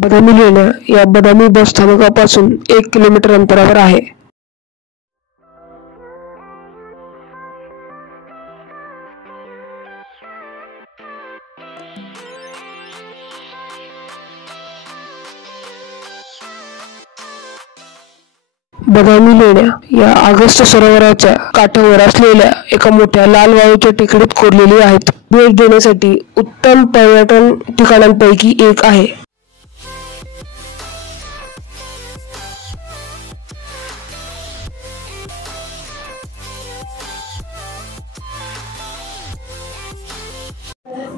बदामी लेण्या या बदामी बस स्थानकापासून 1 किलोमीटर अंतरावर आहे। बदामी लेण्या या ऑगस्ट सरोवराच्या काठावर असलेल्या एका मोठ्या लाल वाळूच्या टेकडीत कोरलेली आहेत। भेट देण्यासाठी उत्तम पर्यटन ठिकाणांपैकी एक आहे।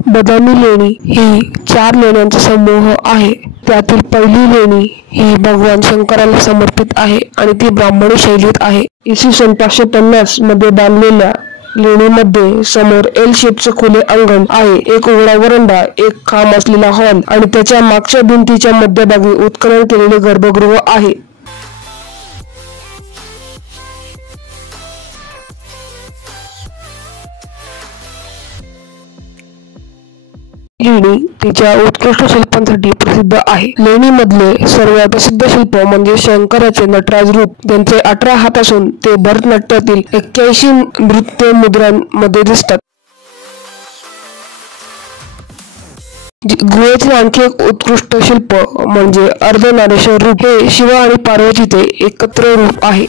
बदामी लेणी ही 4 लेण्यांचा समूह आहे। त्यातील पहिली लेणी ही भगवान शंकराला समर्पित आहे आणि ती ब्राह्मणी शैलीत आहे। इसवी सन 550 मध्ये बांधलेल्या लेणीमध्ये समोर एल शेपचे खुले अंगण आहे, एक उघडा वरांडा, एक खांब असलेला हॉल आणि त्याच्या मागच्या भिंतीच्या मध्यभागी उत्खनन केलेले गर्भगृह आहे। लेणी तिच्या उत्कृष्ट शिल्पांसाठी प्रसिद्ध आहे। लेणीमधले सर्वात प्रसिद्ध शिल्प म्हणजे शंकराचे नटराज रूप, ज्यांचे 18 हात असून ते भरतनाट्यातील 81 नृत्य मुद्रांमध्ये दिसतात। गुहेचे आणखी एक उत्कृष्ट शिल्प म्हणजे अर्धनारेश्वर रूप, हे शिव आणि पार्वतीचे एकत्र रूप आहे।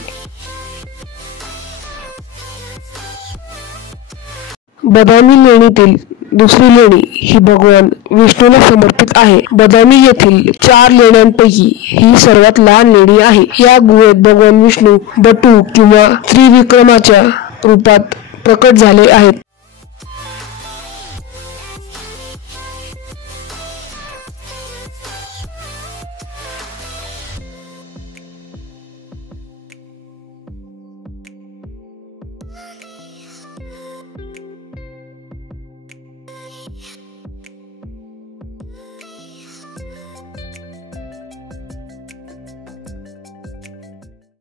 बदामी लेणीतील दुसरी लेणी ही भगवान विष्णूला समर्पित आहे। बदामी येथील 4 लेण्यांपैकी ही सर्वात लहान लेणी आहे। या गुहेत भगवान विष्णू बटू किंवा त्रिविक्रमाच्या रूपात प्रकट झाले आहेत।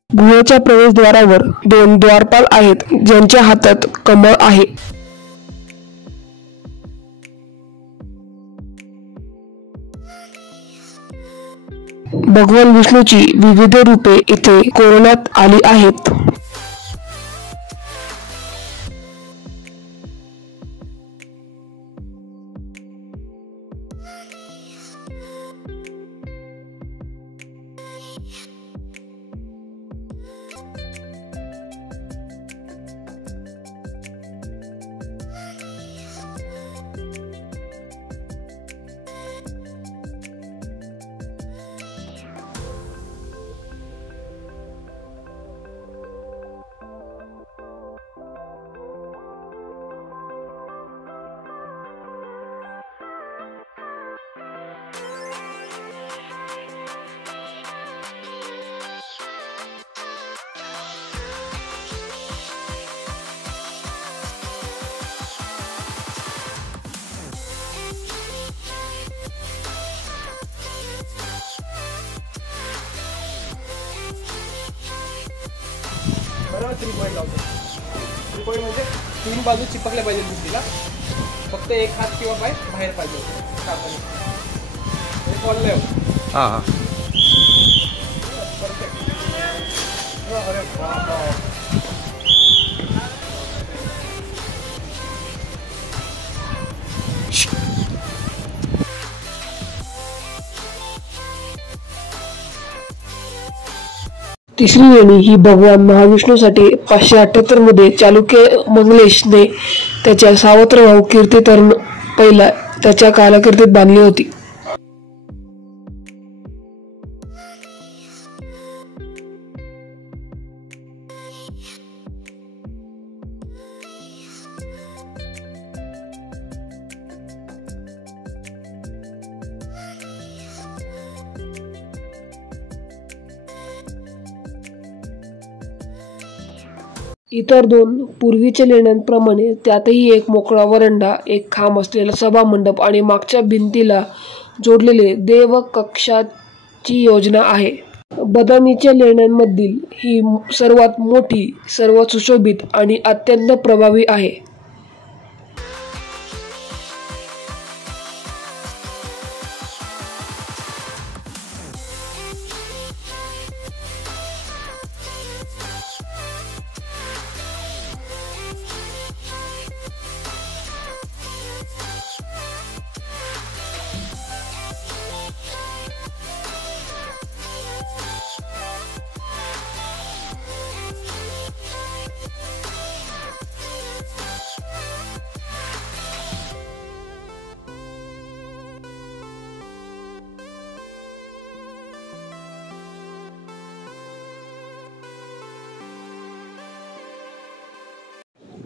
गुहेच्या प्रवेशद्वारावर 2 द्वारपाल आहेत, ज्यांच्या हातात कमळ आहे। भगवान विष्णूची विविध रूपे इथे कोरण्यात आली आहेत। बरोबर 3 पॉइंट लावतो। 3 पॉइंट म्हणजे 3 बाजू चिपकल्या पाहिजे भिंतीला, फक्त एक हात किंवा पाय बाहेर पाहिजे कापाने। हे कॉल लेव हां परफेक्ट। अरे बाबा तिसरी लेणी ही भगवान महाविष्णूसाठी 578 मध्ये चालुक्य मंगलेशने त्याच्या सावत्रभाऊ कीर्तितर्न पहिला त्याच्या कालकीर्तीत बांधली होती। इतर 2 पूर्वीच्या लेण्यांप्रमाणे त्यातही एक मोकळा वरांडा, एक खांब असलेला सभा मंडप आणि मागच्या भिंतीला जोडलेले देव कक्षाची योजना आहे। बदामीच्या लेण्यांमधील ही सर्वात मोठी, सर्वात सुशोभित आणि अत्यंत प्रभावी आहे।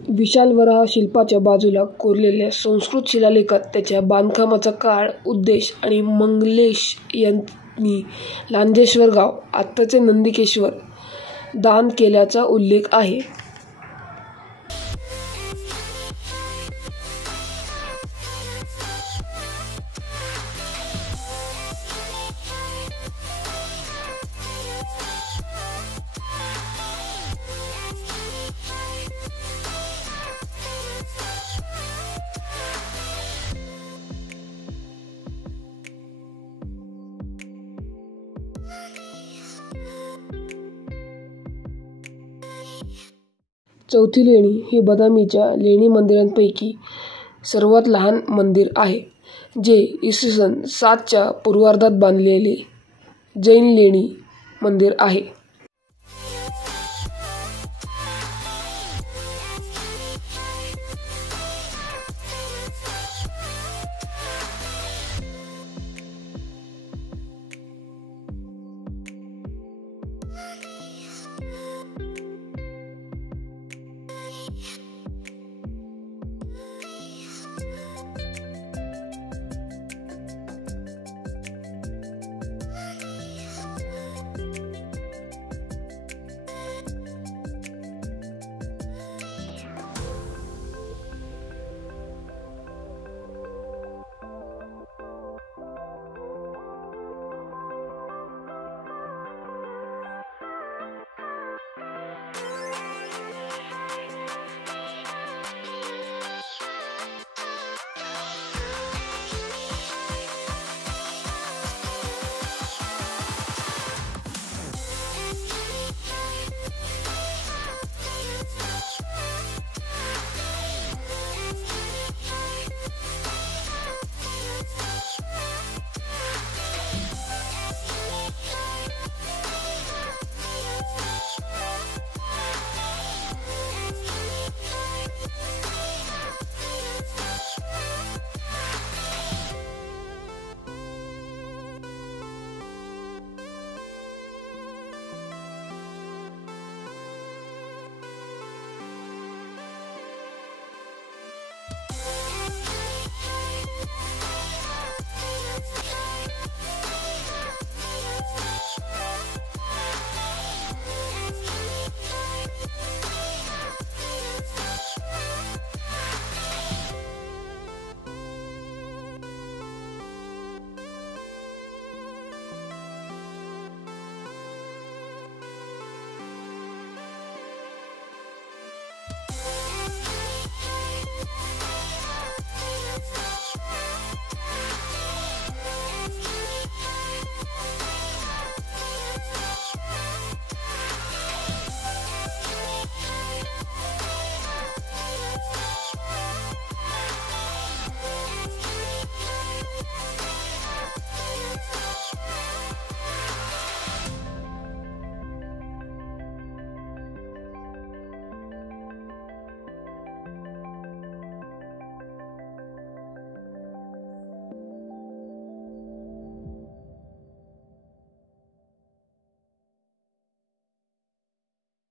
विशाल वराह शिल्पाच्या बाजूला कोरलेल्या संस्कृत शिलालेखात त्याच्या बांधकामाचा काळ, उद्देश आणि मंगलेश यांनी लांजेश्वर गाव, आत्ताचे नंदिकेश्वर, दान केल्याचा उल्लेख आहे. चौथी लेणी ही बदामीच्या लेणी मंदिरांपैकी सर्वात लहान मंदिर आहे, जे इसवी सन 7च्या पूर्वार्धात बांधलेले जैन लेणी मंदिर आहे.